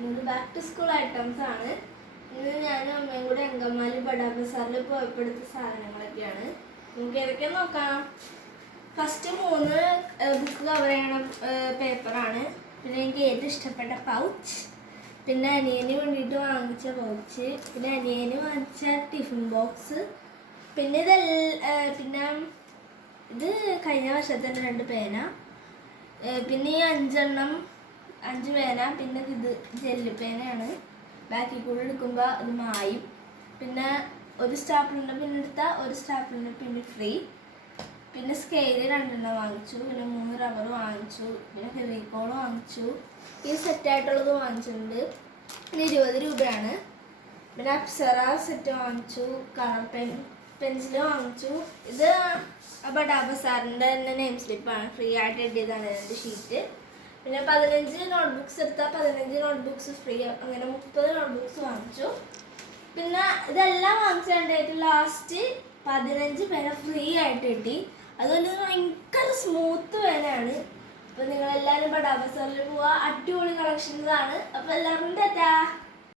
കാണിക്കുന്നത് back to school items ആണ്. ഇന്ന് ഞാനും അമ്മയും കൂടെ അങ്കമാലി ബഡാ ബസാറിൽ പോയപ്പോൾ എടുത്ത സാധനങ്ങളൊക്കെയാണ്. നമുക്ക് ഏതൊക്കെ നോക്കാം. ഫസ്റ്റ് 3 ബുക്ക് കവർ ചെയ്യണ പേപ്പറാണ്. പിന്നെ എനിക്ക് ഏറ്റവും ഇഷ്ടപ്പെട്ട പൗച്ച്, പിന്നെ അനിയന് വേണ്ടിയിട്ട് വാങ്ങിച്ച പൗച്ച്, പിന്നെ അനിയന് വാങ്ങിച്ച ടിഫിൻ ബോക്സ്, പിന്നെ പിന്നെ ഇത് കഴിഞ്ഞ വർഷത്തെ 2 പേന, പിന്നെ ഈ 5 പേന, പിന്നെ ഇത് ജെല്ല് പേനയാണ്. ബാക്കിൽ കൂടെ എടുക്കുമ്പോൾ അത് മായും. പിന്നെ ഒരു സ്റ്റാപ്ലിൻ്റെ പിന്നെടുത്ത ഒരു സ്റ്റാപ്ലിൻ്റെ പിന്നെ ഫ്രീ. പിന്നെ സ്കെയില് 2 വാങ്ങിച്ചു. പിന്നെ 3 റബ്ബർ വാങ്ങിച്ചു. പിന്നെ ഫെവിക്കോൾ വാങ്ങിച്ചു. ഈ സെറ്റായിട്ടുള്ളത് വാങ്ങിച്ചിട്ടുണ്ട്. പിന്നെ 20 രൂപയാണ്. പിന്നെ അപ്സറ സെറ്റ് വാങ്ങിച്ചു. കളർ പെൻസിൽ വാങ്ങിച്ചു. ഇത് ബഡാ ബസാറിൻ്റെ തന്നെ നെയിം സ്ലിപ്പാണ്. ഫ്രീ ആയിട്ട് എഴുതിയതാണ് ഇതിൻ്റെ ഷീറ്റ്. പിന്നെ 15 നോട്ട്ബുക്സ് എടുത്താൽ 15 നോട്ട്ബുക്സ് ഫ്രീ. അങ്ങനെ 30 നോട്ട്ബുക്സ് വാങ്ങിച്ചു. പിന്നെ ഇതെല്ലാം വാങ്ങിച്ചിട്ട് ലാസ്റ്റ് 15 പേന ഫ്രീ ആയിട്ട് കിട്ടി. അതുകൊണ്ട് ഭയങ്കര സ്മൂത്ത് പേനയാണ്. അപ്പോൾ നിങ്ങളെല്ലാവരും ബഡാ ബസാറിൽ പോവുക. അടിപൊളി കളക്ഷൻസ് ആണ്. അപ്പോൾ എല്ലാവർക്കും ടാറ്റാ.